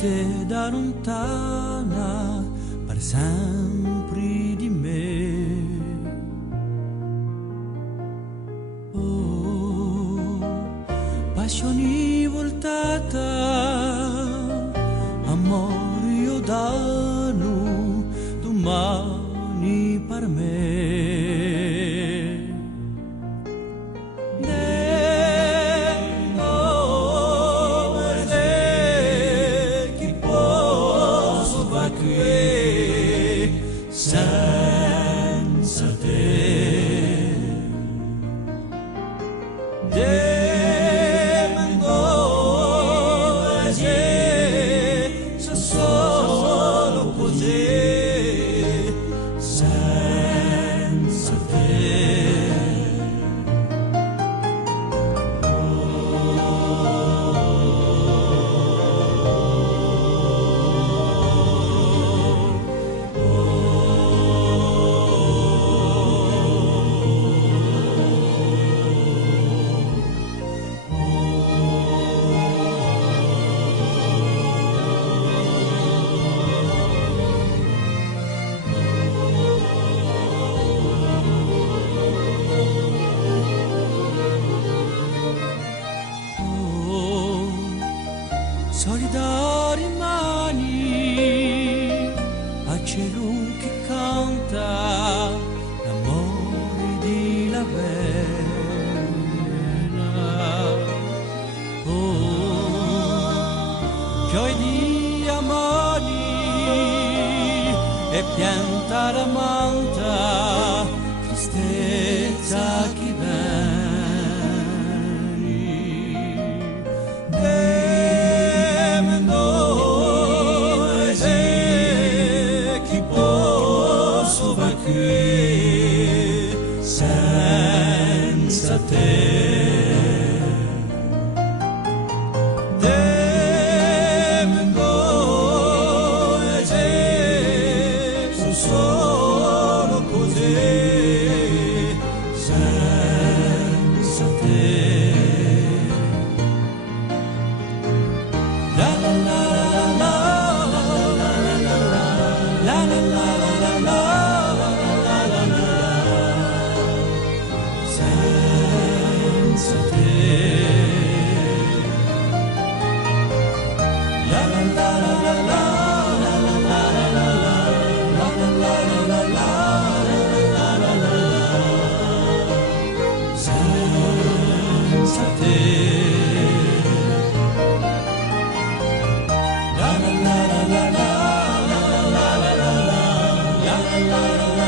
te da lontana per sempre di me. Oh, passioni voltata, amore io danno domani per me. Senza te devo agire solo così, senza te. Solidari mani a cielo che canta l'amore di la vena. Oh, fiori di amori e pianta la manta, tristezza che senza te devo agire solo così, senza te. La la la la la la la la la la. La la la la la la la la la la la la la.